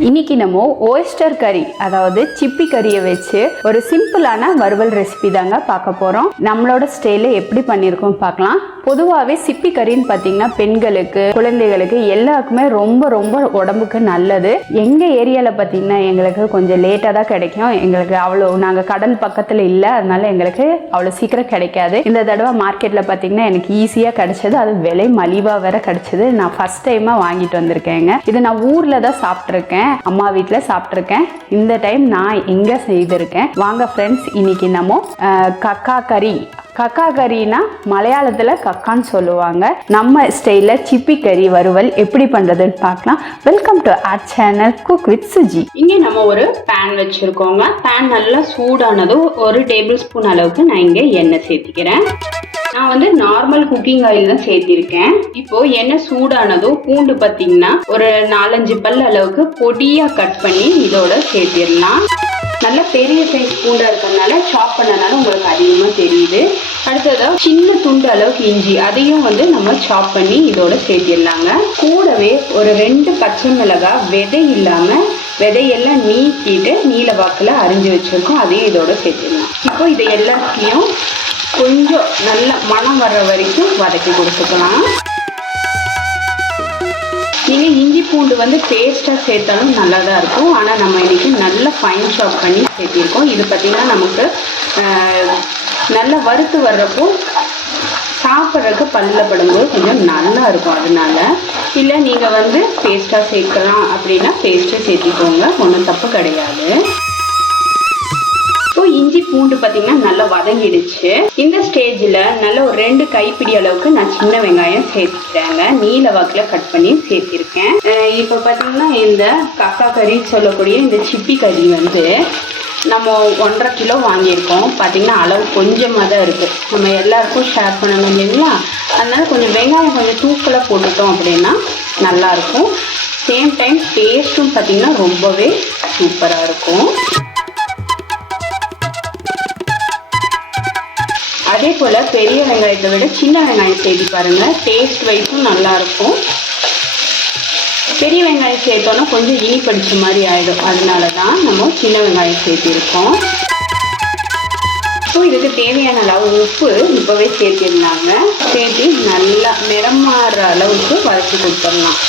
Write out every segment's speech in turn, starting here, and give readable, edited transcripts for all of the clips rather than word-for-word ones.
இன்னைக்கு நம்ம ஓய்ஸ்டர் கறி அதாவது சிப்பி கறியை வச்சு ஒரு சிம்பிளான வறுவல் ரெசிபி தாங்க பார்க்க போகிறோம். நம்மளோட ஸ்டைலில் எப்படி பண்ணியிருக்கோம் பார்க்கலாம். பொதுவாகவே சிப்பி கறின்னு பார்த்தீங்கன்னா பெண்களுக்கு, குழந்தைகளுக்கு எல்லாருக்குமே ரொம்ப ரொம்ப உடம்புக்கு நல்லது. எங்கள் ஏரியாவில் பார்த்தீங்கன்னா எங்களுக்கு கொஞ்சம் லேட்டாக தான் கிடைக்கும். எங்களுக்கு அவ்வளோ நாங்கள் கடல் பக்கத்தில் இல்லை, அதனால எங்களுக்கு அவ்வளோ சீக்கிரம் கிடைக்காது. இந்த தடவை மார்க்கெட்டில் பார்த்தீங்கன்னா எனக்கு ஈஸியாக கிடைச்சது, அது விலை மலிவாக வேற கிடைச்சது. நான் ஃபர்ஸ்ட் டைமாக வாங்கிட்டு வந்திருக்கேங்க. இது நான் ஊரில் தான் சாப்பிட்ருக்கேன், அம்மா வீட்டில் சாப்பிட்ருக்கேன். இந்த டைம் நான் எங்கே செய்திருக்கேன். வாங்க ஃப்ரெண்ட்ஸ், இன்னைக்கு நம்ம கக்கா கறி. கக்கா கறினா மலையாளத்தில் கக்கான்னு சொல்லுவாங்க. நம்ம ஸ்டைலில் சிப்பி கறி வறுவல் எப்படி பண்ணுறதுன்னு பார்க்கலாம். Welcome to R channel cook with Suji. இங்கே நம்ம ஒரு பேன் வச்சுருக்கோங்க. பேன் நல்லா சூடானதும் 1 டேபிள் ஸ்பூன் அளவுக்கு நான் இங்கே எண்ணெய் சேர்த்திக்கிறேன். நான் வந்து நார்மல் குக்கிங் ஆயில் தான் சேர்த்திருக்கேன். இப்போ எண்ணெய் சூடானதும் பூண்டு பார்த்தீங்கன்னா ஒரு 4-5 பல் அளவுக்கு பொடியா கட் பண்ணி இதோட சேர்த்திடலாம். நல்ல பெரிய சைஸ் பூண்டா இருக்கிறதுனால சாப் பண்ணனால உங்களுக்கு அதிகமா தெரியுது. அடுத்ததா சின்ன துண்டு அளவுக்கு இஞ்சி, அதையும் வந்து நம்ம சாப் பண்ணி இதோட சேர்த்திடலாங்க. கூடவே ஒரு 2 பச்சை மிளகாய் விதை இல்லாம விதையெல்லாம் நீக்கிட்டு நீல வாக்குல அரிஞ்சு வச்சிருக்கோம், அதையும் இதோட சேர்த்திடலாம். இப்போ இதை எல்லாத்தையும் கொஞ்சம் நல்ல மணம் வர்ற வரைக்கும் வதக்கி கொடுத்துக்கலாம். நீங்கள் இஞ்சி பூண்டு வந்து பேஸ்ட்டாக சேர்த்தாலும் நல்லா தான் இருக்கும். ஆனால் நம்ம இன்னைக்கு நல்ல ஃபைன் சாப் பண்ணி சேர்த்திருக்கோம். இது பார்த்திங்கன்னா நமக்கு நல்லா வறுத்து வர்றப்போ சாப்பிட்றதுக்கு பல்லில் படும்போது கொஞ்சம் நல்லா இருக்கும். அதனால இல்லை நீங்கள் வந்து பேஸ்ட்டாக சேர்க்கலாம் அப்படின்னா பேஸ்ட்டை சேர்த்திக்கோங்க, ஒன்றும் தப்பு கிடையாது. இஞ்சி பூண்டு பார்த்தீங்கன்னா நல்லா வதங்கிடுச்சு. இந்த ஸ்டேஜில் நல்ல ஒரு 2 கைப்பிடி அளவுக்கு நான் சின்ன வெங்காயம் சேர்த்துக்கிறேங்க. நீல வாக்கில் கட் பண்ணி சேர்த்திருக்கேன். இப்போ பார்த்தீங்கன்னா இந்த கக்கா கறி சொல்லக்கூடிய இந்த சிப்பி கறி வந்து நம்ம 1.5 கிலோ வாங்கியிருக்கோம். பார்த்தீங்கன்னா அளவு கொஞ்சமாக தான் இருக்குது. நம்ம எல்லாருக்கும் ஷேர் பண்ணணும் இல்லைங்களா, அதனால கொஞ்சம் வெங்காயம் கொஞ்சம் தூக்கலாக போட்டுட்டோம் அப்படின்னா நல்லாயிருக்கும். சேம் டைம் டேஸ்ட்டும் பார்த்தீங்கன்னா ரொம்பவே சூப்பராக இருக்கும். அதே போல் பெரிய வெங்காயத்தை விட சின்ன வெங்காயம் சேர்த்து பாருங்கள், டேஸ்ட் வைஸும் நல்லாயிருக்கும். பெரிய வெங்காயம் சேர்த்தோன்னா கொஞ்சம் இனிப்படிச்ச மாதிரி ஆகிடும், அதனால தான் நம்ம சின்ன வெங்காயம் சேர்த்திருக்கோம். ஸோ இதுக்கு தேவையான அளவு உப்பு இப்போவே சேர்த்திருந்தாங்க. சேர்த்து நல்லா நிறம் மாறுற அளவுக்கு வதக்கி கொடுத்துடலாம்.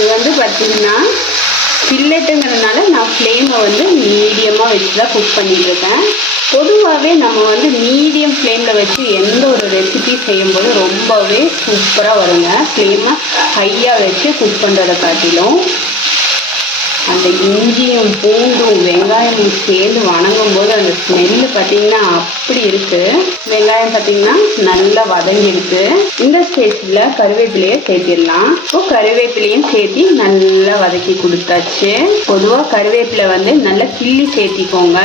இது வந்து பார்த்தீங்கன்னா ஃபில்லட்டுங்கிறதுனால நான் ஃப்ளேமை வந்து மீடியமாக வச்சு தான் குக் பண்ணிட்டுருக்கேன். பொதுவாகவே நம்ம வந்து மீடியம் ஃப்ளேமில் வச்சு எந்த ஒரு ரெசிபி செய்யும்போது ரொம்பவே சூப்பராக வருங்க. ஃப்ளேமை ஹையாக வச்சு குக் பண்ணுறதை காட்டிலும் அந்த இஞ்சியும் பூண்டும் வெங்காயமும் சேர்ந்து வணங்கும் போது அந்த ஸ்மெல்லு பார்த்தீங்கன்னா அப்படி இருக்குது. வெங்காயம் பார்த்தீங்கன்னா நல்லா வதங்கிருக்கு. இந்த ஸ்டேஜில் கருவேப்பிலையை சேர்த்திடலாம். இப்போ கருவேப்பிலையும் சேர்த்தி நல்லா வதக்கி கொடுத்தாச்சு. பொதுவாக கருவேப்பிலை வந்து நல்லா கிள்ளி சேர்த்திக்கோங்க,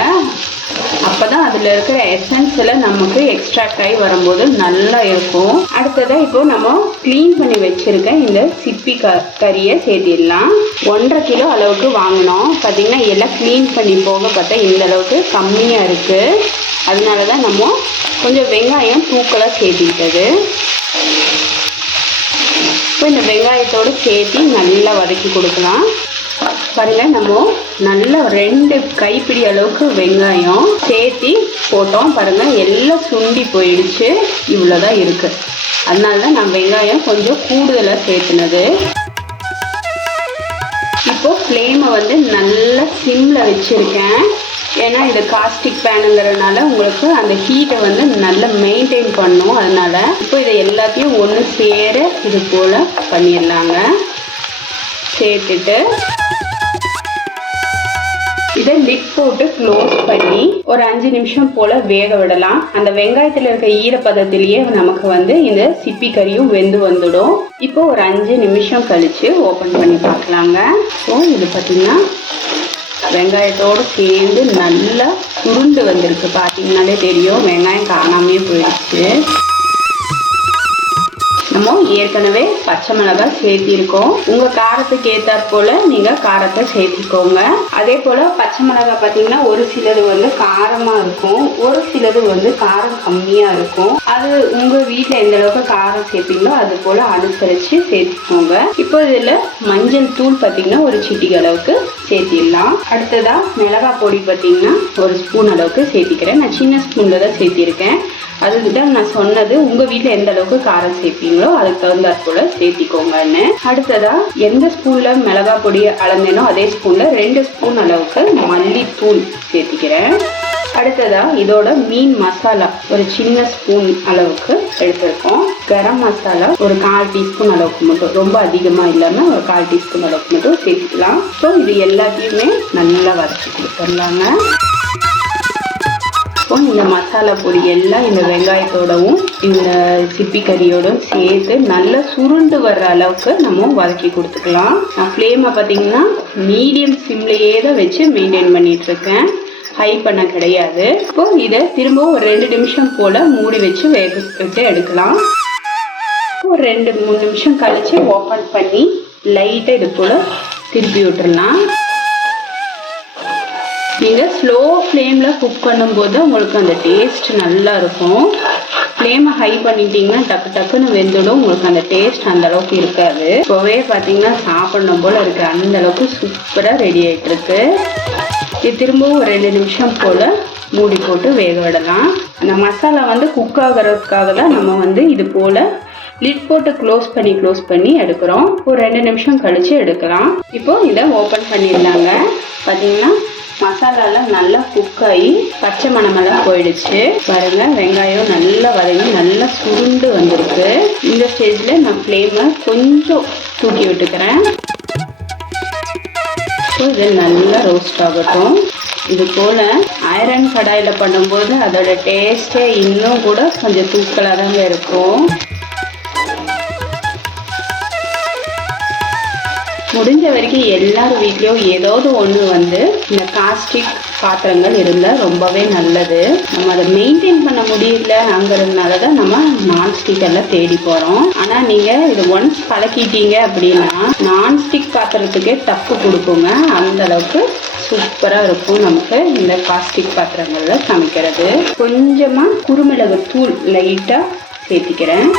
அப்போ தான் அதில் இருக்கிற எசன்ஸில் நமக்கு எக்ஸ்ட்ராக்ட் ஆகி வரும்போது நல்லா இருக்கும். அடுத்ததாக இப்போ நம்ம க்ளீன் பண்ணி வச்சுருக்க இந்த சிப்பி கறியை சேர்த்திடலாம். 1.5 கிலோ அளவுக்கு வாங்கினோம். பார்த்திங்கன்னா எல்லாம் க்ளீன் பண்ணி போக பார்த்தா இந்த அளவுக்கு கம்மியாக இருக்குது. அதனால தான் நம்ம கொஞ்சம் வெங்காயம் தூக்கலாக சேர்த்திக்கிட்டது. இப்போ இந்த வெங்காயத்தோடு சேர்த்து நல்லா வதக்கி கொடுக்கலாம். பாருங்க, நம்ம நல்ல 2 கைப்பிடி அளவுக்கு வெங்காயம் சேர்த்தி போட்டோம். பாருங்க எல்லாம் சுண்டி போயிடுச்சு, இவ்வளோதான் இருக்கு. அதனால தான் நான் வெங்காயம் கொஞ்சம் கூடுதலாக சேர்த்துனது. இப்போ ஃப்ளேமை வந்து நல்லா சிம்மில் வச்சுருக்கேன். ஏன்னா இது காஸ்டிக் பேனுங்கிறதுனால உங்களுக்கு அந்த ஹீட்டை வந்து நல்லா மெயின்டைன் பண்ணும். அதனால இப்போ இதை எல்லாத்தையும் ஒன்று சேர இது போல் பண்ணிடலாங்க. சேர்த்துட்டு இதை லிட் போட்டு க்ளோஸ் பண்ணி ஒரு 5 நிமிஷம் போல் வேக விடலாம். அந்த வெங்காயத்தில் இருக்க ஈரப்பதத்திலேயே நமக்கு வந்து இந்த சிப்பி கறியும் வெந்து வந்துடும். இப்போ ஒரு 5 நிமிஷம் கழித்து ஓப்பன் பண்ணி பார்க்கலாங்க. ஸோ இது பார்த்திங்கன்னா வெங்காயத்தோடு சேர்ந்து நல்லா சுருண்டு வந்திருக்கு. பார்த்தீங்கன்னாலே தெரியும் வெங்காயம் காணாமே போயிடுச்சு. நம்ம ஏற்கனவே பச்சை மிளகாய் சேர்த்திருக்கோம். உங்க காரத்துக்கு ஏற்றாற் போல நீங்க காரத்தை சேர்த்திக்கோங்க. அதே போல பச்சை மிளகாய் பார்த்தீங்கன்னா ஒரு சிலது வந்து காரமா இருக்கும், ஒரு சிலது வந்து காரம் கம்மியா இருக்கும். அது உங்க வீட்டில் எந்த அளவுக்கு காரம் சேர்ப்பீங்களோ அது போல அனுசரிச்சு சேர்த்துக்கோங்க. இப்போ இதுல மஞ்சள் தூள் பார்த்தீங்கன்னா ஒரு சிட்டிகை அளவுக்கு சேர்த்திடலாம். அடுத்ததா மிளகாய் பொடி பார்த்தீங்கன்னா ஒரு ஸ்பூன் அளவுக்கு சேர்த்திக்கிறேன். நான் சின்ன ஸ்பூன்ல தான் சேர்த்திருக்கேன். அதுதான் நான் சொன்னது, உங்க வீட்டில் எந்த அளவுக்கு காரம் சேர்ப்பீங்களோ அதுக்கு தகுந்தாற் போல சேர்த்திக்கோங்கன்னு. அடுத்ததா எந்த ஸ்பூன்ல மிளகாய் பொடி அளந்தேனோ அதே ஸ்பூன்ல 2 ஸ்பூன் அளவுக்கு மல்லித்தூள் சேர்த்திக்கிறேன். அடுத்ததா இதோட மீன் மசாலா ஒரு சின்ன ஸ்பூன் அளவுக்கு எடுத்திருக்கோம். கரம் மசாலா ஒரு 1/4 டீஸ்பூன் அளவுக்கு மட்டும், ரொம்ப அதிகமா இல்லாம ஒரு 1/4 டீஸ்பூன் அளவுக்கு மட்டும் சேர்த்துக்கலாம். ஸோ இது எல்லாத்தையுமே நல்லா வதக்கி கொடுத்துடலாங்க. இந்த மசாலா பொடி எல்லாம் இந்த வெங்காயத்தோடவும் இந்த சிப்பி கறியோடும் சேர்த்து நல்லா சுருண்டு வர்ற அளவுக்கு நம்ம வதக்கி கொடுத்துக்கலாம். நான் ஃப்ளேமை பார்த்தீங்கன்னா மீடியம் சிம்லேயே தான் வச்சு மெயின்டைன் பண்ணிட்டு இருக்கேன், ஹை பண்ண கிடையாது. இப்போ இதை திரும்பவும் ஒரு 2 நிமிஷம் போல மூடி வச்சு வேக வச்சு எடுக்கலாம். ஒரு 2-3 நிமிஷம் கழிச்சு ஓப்பன் பண்ணி லைட்டாக இது போல திருப்பி விட்டுடலாம். நீங்கள் ஸ்லோ ஃப்ளேமில் குக் பண்ணும்போது உங்களுக்கு அந்த டேஸ்ட் நல்லா இருக்கும். ஃப்ளேமை ஹை பண்ணிட்டீங்கன்னா டக்கு டக்குன்னு வெந்துடும், உங்களுக்கு அந்த டேஸ்ட் அந்த அளவுக்கு இருக்காது. இப்போவே பார்த்தீங்கன்னா சாப்பிடணும் போல் இருக்குது, அந்த அளவுக்கு சூப்பராக ரெடி ஆகிட்டு இருக்கு. இது திரும்பவும் ஒரு 2 நிமிஷம் போல் மூடி போட்டு வேக விடலாம். அந்த மசாலா வந்து குக் ஆகிறதுக்காக தான் நம்ம வந்து இது போல் லிட் போட்டு க்ளோஸ் பண்ணி எடுக்கிறோம். ஒரு 2 நிமிஷம் கழித்து எடுக்கலாம். இப்போ இதை ஓப்பன் பண்ணிடலாங்க. பார்த்தீங்கன்னா மசாலாலாம் நல்லா குக் ஆகி பச்சை மணமெல்லாம் போயிடுச்சு பாருங்க. வெங்காயம் நல்லா வதங்கி நல்லா சுருண்டு வந்திருக்கு. இந்த ஸ்டேஜில் நான் ஃப்ளேமை கொஞ்சம் தூக்கி விட்டுக்கிறேன். இது நல்லா ரோஸ்ட் ஆகட்டும். இது போல் ஐரன் கடாயில் பண்ணும்போது அதோட டேஸ்ட்டே இன்னும் கூட கொஞ்சம் தூக்கலாக தாங்க இருக்கும். முடிஞ்ச வரைக்கும் எல்லார் வீட்லேயும் ஏதாவது ஒன்று வந்து இந்த காஸ்டிக் பாத்திரங்கள் இருந்தால் ரொம்பவே நல்லது. நம்ம அதை மெயின்டைன் பண்ண முடியலங்கிறதுனால தான் நம்ம நான்ஸ்டிக் எல்லாம் தேடி போகிறோம். ஆனால் நீங்கள் இது ஒன்ஸ் பழக்கிட்டீங்க அப்படின்னா நான்ஸ்டிக் பாத்திரத்துக்கே தப்பு கொடுக்குங்க. அந்த அளவுக்கு சூப்பராக இருக்கும் நமக்கு இந்த காஸ்டிக் பாத்திரங்களில் சமைக்கிறது. கொஞ்சமாக குருமிளகு தூள் லைட்டாக சேர்த்திக்கிறேன்.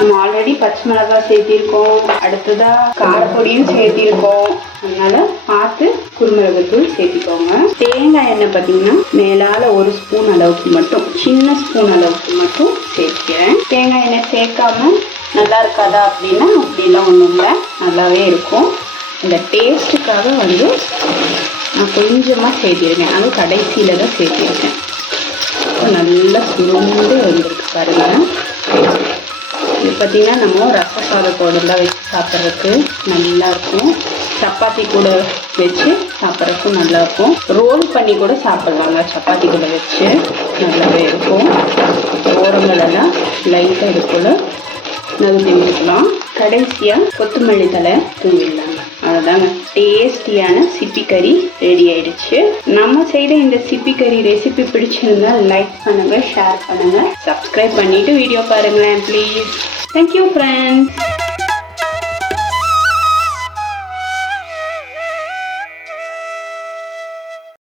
நம்ம ஆல்ரெடி பச்சை மிளகாய் சேர்த்திருக்கோம், அடுத்ததாக காரப்பொடியும் சேர்த்திருக்கோம், அதனால பார்த்து குருமிளகுத்தூள் சேர்த்திக்கோங்க. தேங்காய் எண்ணெய் பார்த்தீங்கன்னா மேலால் 1 ஸ்பூன் அளவுக்கு மட்டும், சின்ன ஸ்பூன் அளவுக்கு மட்டும் சேர்த்திக்கிறேன். தேங்காய் எண்ணெய் சேர்க்காம நல்லா இருக்காதா அப்படின்னா அப்படிலாம் ஒன்றும் இல்லை, நல்லாவே இருக்கும். இந்த டேஸ்ட்டுக்காக வந்து நான் கொஞ்சமாக சேர்த்திருக்கேன், அது கடைசியில் தான் சேர்த்திருக்கேன். நல்லா சுருண்டு வந்துருக்கு பாருங்கள். இது பார்த்திங்கன்னா நம்ம ரச சாதத்தோடலாம் வச்சு சாப்பிட்றதுக்கு நல்லாயிருக்கும், சப்பாத்தி கூட வச்சு சாப்பிட்றதுக்கும் நல்லாயிருக்கும், ரோல் பண்ணி கூட சாப்பிட்லாங்க சப்பாத்தி கூட வச்சு, நல்லாவே இருக்கும். ஓரங்களெல்லாம் லைட்டாக இது போல் நறுக்கி விட்டுக்கலாம். கடைசியாக கொத்தமல்லி தழை தூவிடலாங்க. அவ்வளோதாங்க, டேஸ்டியான சிப்பி கறி ரெடி ஆயிடுச்சு. நம்ம செய்த இந்த சிப்பி கறி ரெசிபி பிடிச்சிருந்தா லைக் பண்ணுங்க, ஷேர் பண்ணுங்க, சப்ஸ்கிரைப் பண்ணிட்டு வீடியோ பாருங்களேன் ப்ளீஸ். Thank you friends.